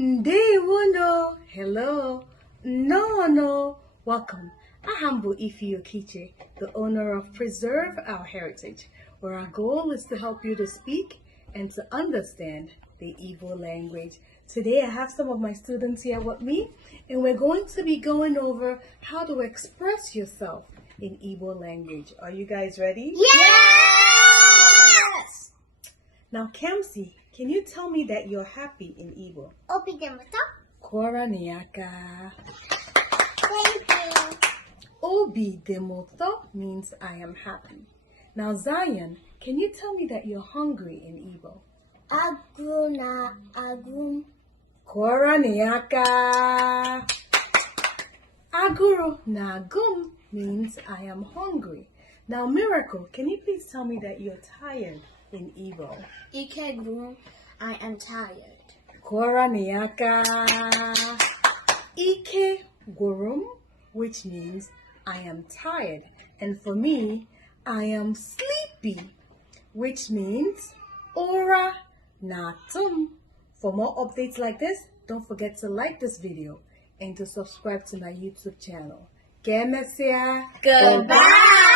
Ndewono, hello, no, welcome. Ahambu Ifi Okiche, the owner of Preserve Our Heritage, where our goal is to help you to speak and to understand the Igbo language. Today I have some of my students here with me, and we're going to be going over how to express yourself in Igbo language. Are you guys ready? Yes! Now, Kamsi, can you tell me that you're happy in Igbo? Obi demoto. Kora niaka. Thank you. Obi demoto means I am happy. Now, Zion, can you tell me that you're hungry in Igbo? Agru na agum. Kora niaka. Aguru na gum means I am hungry. Now, Miracle, can you please tell me that you're tired in Igbo? Ike grum. I am tired. Kora niaka. Ike gurum, which means I am tired. And for me, I am sleepy, which means ora natum. For more updates like this, don't forget to like this video and to subscribe to my YouTube channel. Que mesia. Goodbye.